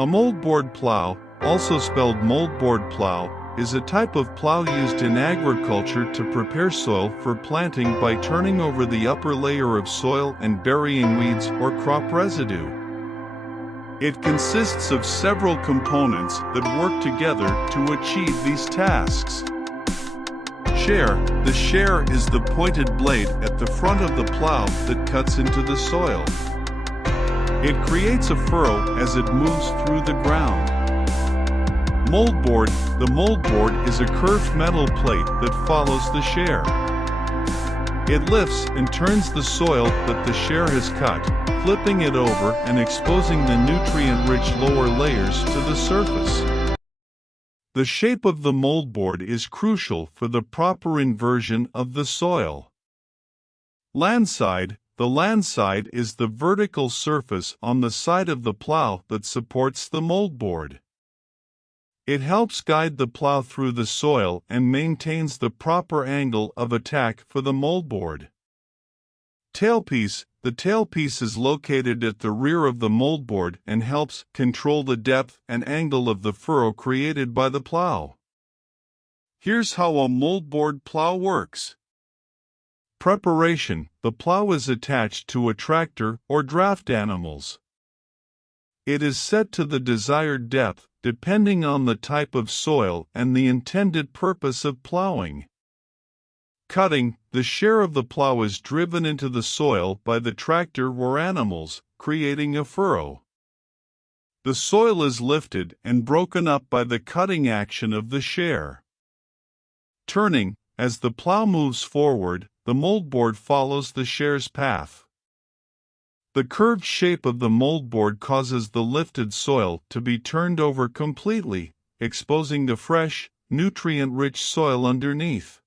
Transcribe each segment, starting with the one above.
A moldboard plow, also spelled moldboard plow, is a type of plow used in agriculture to prepare soil for planting by turning over the upper layer of soil and burying weeds or crop residue. It consists of several components that work together to achieve these tasks. Share. The share is the pointed blade at the front of the plow that cuts into the soil. It creates a furrow as it moves through the ground. Mouldboard. The mouldboard is a curved metal plate that follows the share. It lifts and turns the soil that the share has cut, flipping it over and exposing the nutrient-rich lower layers to the surface. The shape of the mouldboard is crucial for the proper inversion of the soil. Landside. The landside is the vertical surface on the side of the plow that supports the mouldboard. It helps guide the plow through the soil and maintains the proper angle of attack for the mouldboard. Tailpiece. The tailpiece is located at the rear of the mouldboard and helps control the depth and angle of the furrow created by the plow. Here's how a moldboard plow works. Preparation. The plow is attached to a tractor or draft animals. It is set to the desired depth, depending on the type of soil and the intended purpose of plowing. Cutting. The share of the plow is driven into the soil by the tractor or animals, creating a furrow. The soil is lifted and broken up by the cutting action of the share. Turning. As the plow moves forward, the mouldboard follows the share's path. The curved shape of the mouldboard causes the lifted soil to be turned over completely, exposing the fresh, nutrient-rich soil underneath.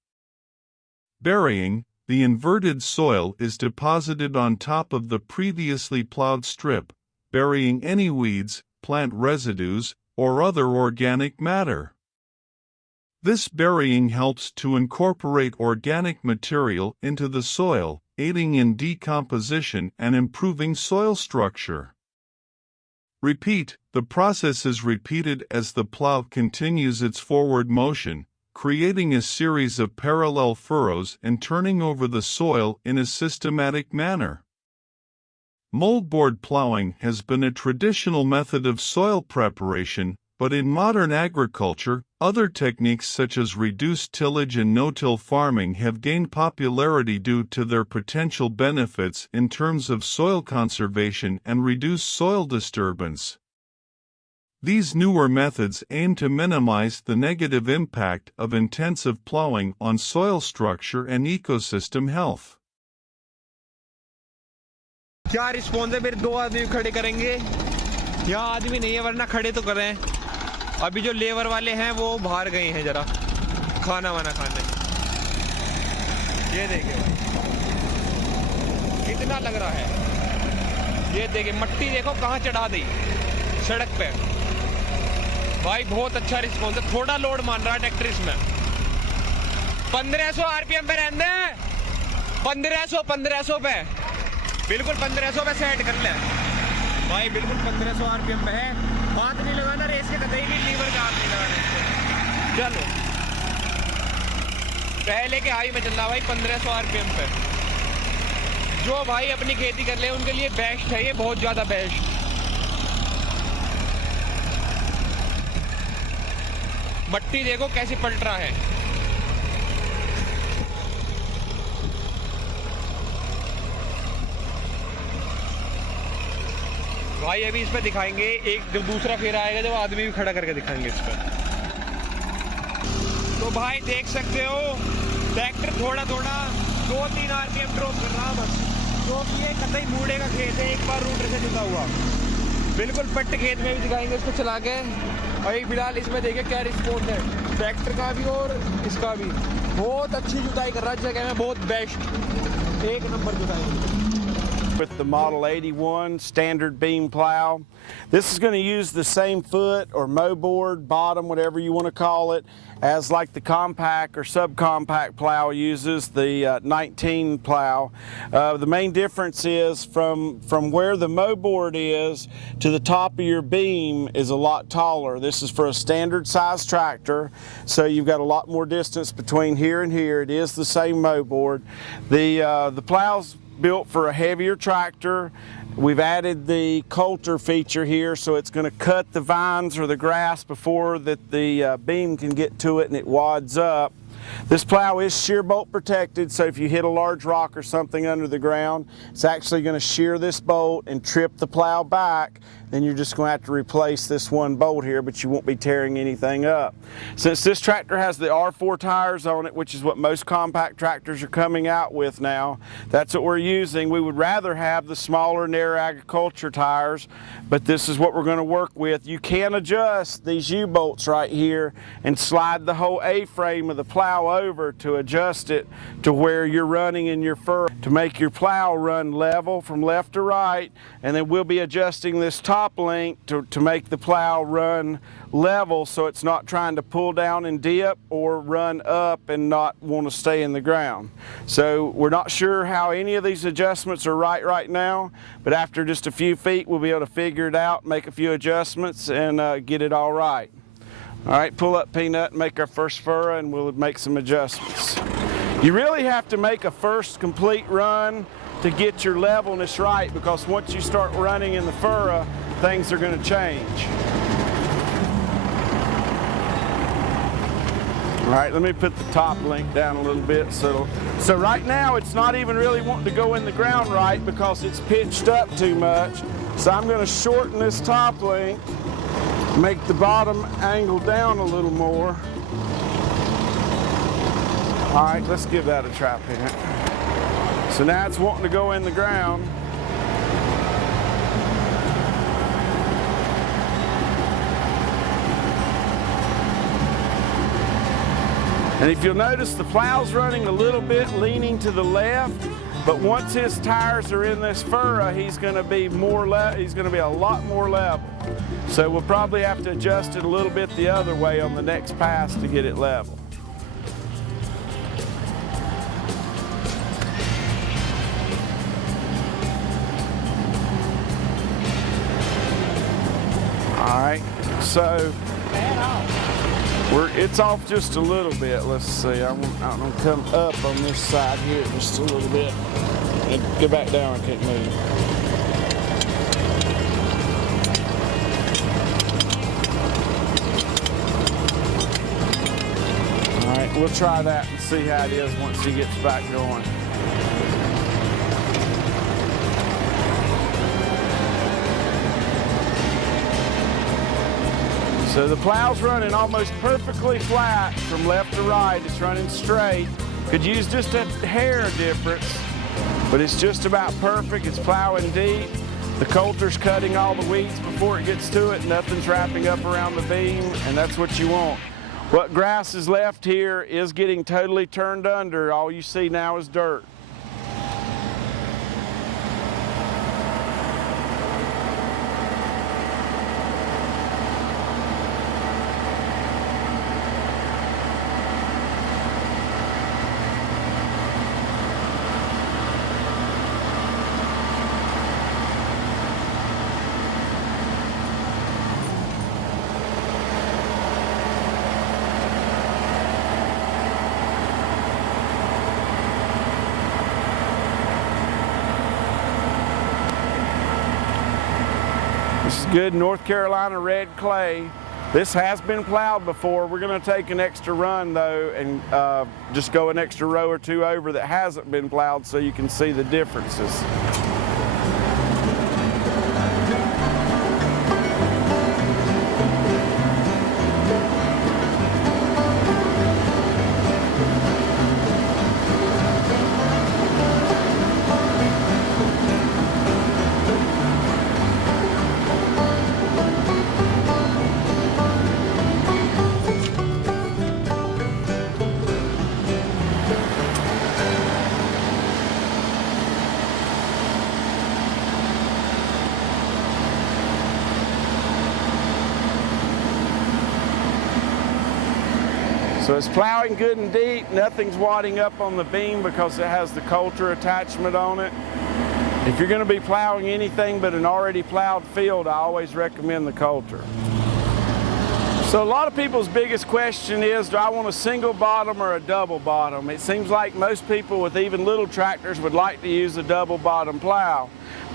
Burying. The inverted soil is deposited on top of the previously plowed strip, burying any weeds, plant residues, or other organic matter. This burying helps to incorporate organic material into the soil, aiding in decomposition and improving soil structure. Repeat. The process is repeated as the plow continues its forward motion, creating a series of parallel furrows and turning over the soil in a systematic manner. Moldboard plowing has been a traditional method of soil preparation, but in modern agriculture, other techniques such as reduced tillage and no-till farming have gained popularity due to their potential benefits in terms of soil conservation and reduced soil disturbance. These newer methods aim to minimize the negative impact of intensive plowing on soil structure and ecosystem health. क्या response है? मेरे दो आदमी खड़े करेंगे, यहाँ आदमी नहीं है वरना खड़े तो करें। अभी जो लेबर वाले हैं वो बाहर गए हैं जरा खाना वाना खाने। ये देखिए कितना लग रहा है, ये देखिए मट्टी देखो कहाँ चढ़ा दी सड़क पे। भाई बहुत अच्छा रिस्पॉन्स है, थोड़ा लोड मान रहा है ट्रैक्टर इसमें। 1500 आरपीएम पे रहने, 1500 पे, बिल्कुल 1500 पे सेट कर ले भाई, बिल्कुल 1500 आरपीएम पे है। हाथ नहीं लगाना रेस के, कतई भी लीवर का हाथ नहीं लगाना इसको। चलो पहले के हाई में चलना भाई 1500 आरपीएम पे। जो भाई अपनी खेती कर ले उनके लिए बेस्ट है ये, बहुत ज्यादा बेस्ट। मट्टी देखो कैसे पलट रहा है। भाई अभी इस पे दिखाएंगे, एक जब दूसरा फेरा आएगा जब आदमी भी खड़ा करके दिखाएंगे इस पे। तो भाई देख सकते हो ट्रैक्टर थोड़ा थोड़ा 2-3 आरपीएम ड्रॉप कर रहा बस, क्योंकि ये कतई मूड़े का खेत है, एक बार रूटर से जुड़ा हुआ। बिल्कुल पट्ट खेत में भी दिखाएंगे इसको चला के। अभी फिलहाल इसमें देखिए क्या रिस्पॉन्स है ट्रैक्टर का भी और इसका भी। बहुत अच्छी जुताई कर रहा है जगह में, बहुत बेस्ट, एक नंबर जुताई। With the Model 81 standard beam plow. This is going to use the same foot or Mouldboard bottom, whatever you want to call it, as like the compact or subcompact plow uses, the 19 plow. The main difference is from where the Mouldboard is to the top of your beam is a lot taller. This is for a standard size tractor, so you've got a lot more distance between here and here. It is the same Mouldboard. The plow's built for a heavier tractor. We've added the coulter feature here, so it's going to cut the vines or the grass before that the beam can get to it and it wads up. This plow is shear bolt protected, so if you hit a large rock or something under the ground, it's actually going to shear this bolt and trip the plow back. Then you're just going to have to replace this one bolt here, but you won't be tearing anything up. Since this tractor has the R4 tires on it, which is what most compact tractors are coming out with now, that's what we're using. We would rather have the smaller, narrow agriculture tires, but this is what we're going to work with. You can adjust these U-bolts right here and slide the whole A-frame of the plow over to adjust it to where you're running in your furrow to make your plow run level from left to right, and then we'll be adjusting this top link to make the plow run level so it's not trying to pull down and dip or run up and not want to stay in the ground. So we're not sure how any of these adjustments are right now, but after just a few feet we'll be able to figure it out, make a few adjustments, and get it all right. All right, pull up Peanut and make our first furrow, and we'll make some adjustments. You really have to make a first complete run to get your levelness right, because once you start running in the furrow, things are going to change. All right, let me put the top link down a little bit. So right now it's not even really wanting to go in the ground right because it's pitched up too much. So I'm going to shorten this top link, make the bottom angle down a little more. All right, let's give that a try, Peanut. So now it's wanting to go in the ground. And if you'll notice, the plow's running a little bit leaning to the left, but once his tires are in this furrow, he's going to be a lot more level. So we'll probably have to adjust it a little bit the other way on the next pass to get it level. All right, so it's off just a little bit. Let's see. I'm going to come up on this side here just a little bit and go back down. I can't move. All right, we'll try that and see how it is once he gets back going. So the plow's running almost perfectly flat from left to right. It's running straight. Could use just a hair difference, but it's just about perfect. It's plowing deep. The coulter's cutting all the weeds before it gets to it. Nothing's wrapping up around the beam, and that's what you want. What grass is left here is getting totally turned under. All you see now is dirt. This is good North Carolina red clay. This has been plowed before. We're going to take an extra run though and just go an extra row or two over that hasn't been plowed so you can see the differences. So it's plowing good and deep. Nothing's wadding up on the beam because it has the coulter attachment on it. If you're going to be plowing anything but an already plowed field, I always recommend the coulter. So a lot of people's biggest question is, do I want a single bottom or a double bottom? It seems like most people with even little tractors would like to use a double bottom plow.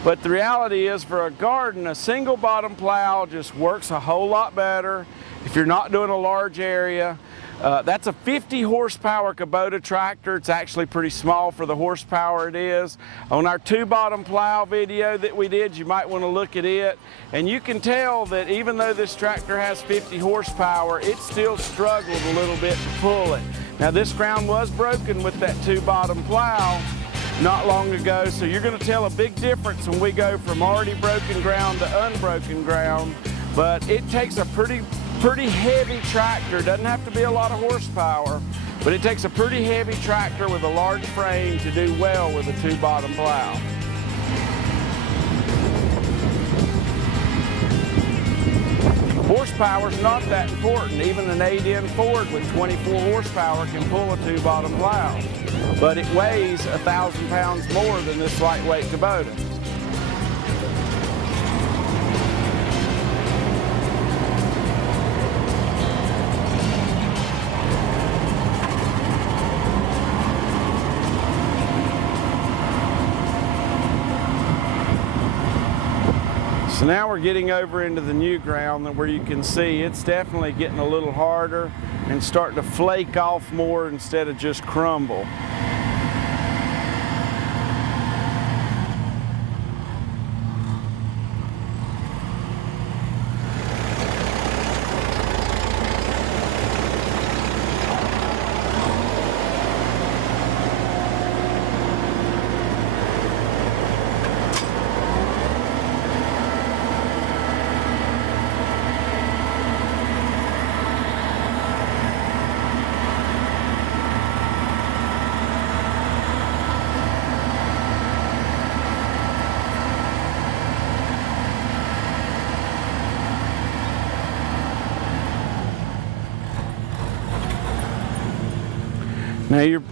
But the reality is, for a garden, a single bottom plow just works a whole lot better if you're not doing a large area. That's a 50 horsepower Kubota tractor. It's actually pretty small for the horsepower it is. On our 2-bottom plow video that we did, you might want to look at it. And you can tell that even though this tractor has 50 horsepower, it still struggled a little bit to pull it. Now this ground was broken with that 2-bottom plow not long ago, so you're going to tell a big difference when we go from already broken ground to unbroken ground. But it takes a pretty heavy tractor. Doesn't have to be a lot of horsepower, but it takes a pretty heavy tractor with a large frame to do well with a 2-bottom plow. Horsepower's not that important. Even an 8N Ford with 24 horsepower can pull a 2-bottom plow, but it weighs 1,000 pounds more than this lightweight Kubota. So now we're getting over into the new ground where you can see it's definitely getting a little harder and starting to flake off more instead of just crumble. Now you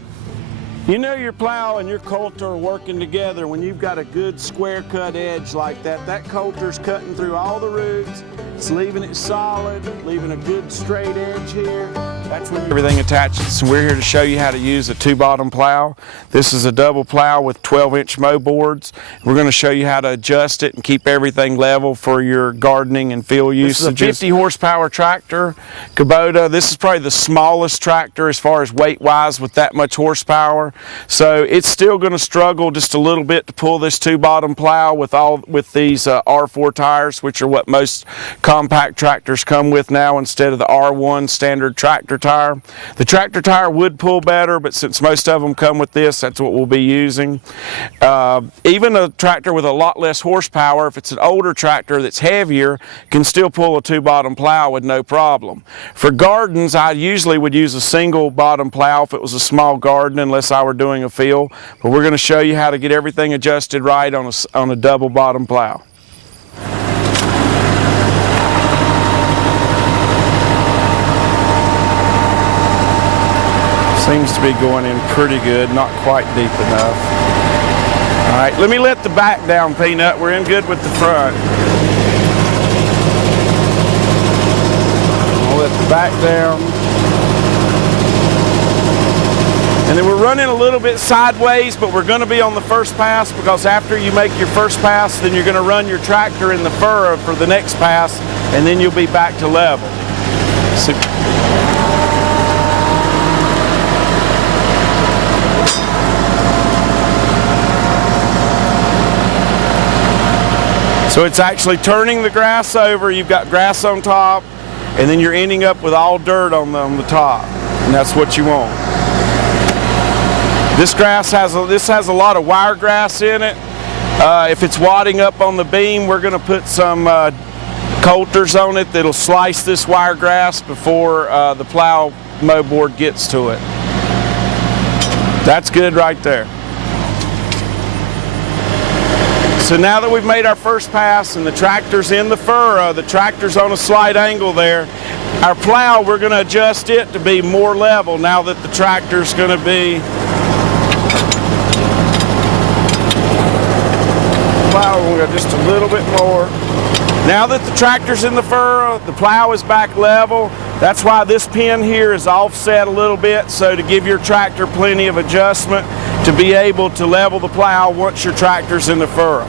know your plow and your coulter are working together when you've got a good square cut edge like that. That coulter's cutting through all the roots. It's leaving it solid, leaving a good straight edge here. That's when everything attaches. So we're here to show you how to use a 2-bottom plow. This is a double plow with 12-inch mowboards. We're going to show you how to adjust it and keep everything level for your gardening and field use. This is a 50 horsepower tractor, Kubota. This is probably the smallest tractor as far as weight-wise with that much horsepower. So it's still going to struggle just a little bit to pull this 2-bottom plow with these R4 tires, which are what most compact tractors come with now instead of the R1 standard tractor tire. The tractor tire would pull better, but since most of them come with this, that's what we'll be using. Even a tractor with a lot less horsepower, if it's an older tractor that's heavier, can still pull a 2-bottom plow with no problem. For gardens, I usually would use a single bottom plow if it was a small garden, unless I were doing a field. But we're going to show you how to get everything adjusted right on a double bottom plow. Seems to be going in pretty good, not quite deep enough. All right, let me let the back down, Peanut. We're in good with the front. I'll let the back down. And then we're running a little bit sideways, but we're going to be on the first pass because after you make your first pass, then you're going to run your tractor in the furrow for the next pass, and then you'll be back to level. So it's actually turning the grass over. You've got grass on top, and then you're ending up with all dirt on the top, and that's what you want. This has a lot of wiregrass in it. If it's wadding up on the beam, we're going to put some coulters on it that'll slice this wiregrass before the plow mowboard gets to it. That's good right there. So now that we've made our first pass and the tractor's in the furrow, the tractor's on a slight angle there, our plow, we're going to adjust it to be more level now that the tractor's going to be plowing just a little bit more. Now that the tractor's in the furrow, the plow is back level. That's why this pin here is offset a little bit, so to give your tractor plenty of adjustment to be able to level the plow once your tractor's in the furrow.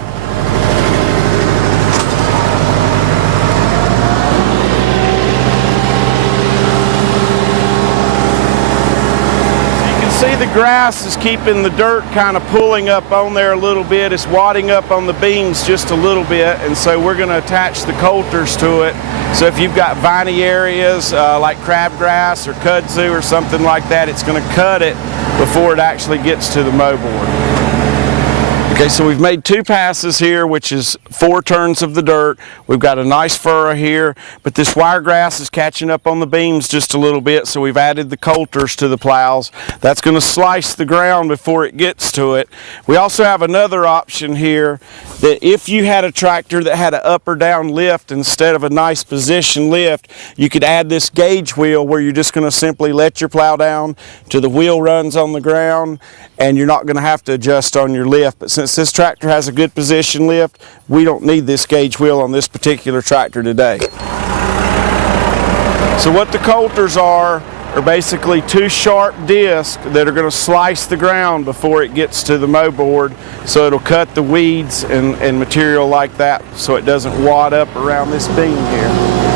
See, the grass is keeping the dirt kind of pulling up on there a little bit. It's wadding up on the beams just a little bit, and so we're going to attach the coulters to it. So if you've got viney areas like crabgrass or kudzu or something like that, it's going to cut it before it actually gets to the moldboard. Okay, so we've made 2 passes here, which is 4 turns of the dirt. We've got a nice furrow here, but this wiregrass is catching up on the beams just a little bit, so we've added the coulters to the plows. That's going to slice the ground before it gets to it. We also have another option here, that if you had a tractor that had an up or down lift instead of a nice position lift, you could add this gauge wheel where you're just going to simply let your plow down till the wheel runs on the ground, and you're not going to have to adjust on your lift. But since this tractor has a good position lift, we don't need this gauge wheel on this particular tractor today. So what the coulters are basically 2 sharp discs that are going to slice the ground before it gets to the moldboard, so it'll cut the weeds and material like that so it doesn't wad up around this beam here.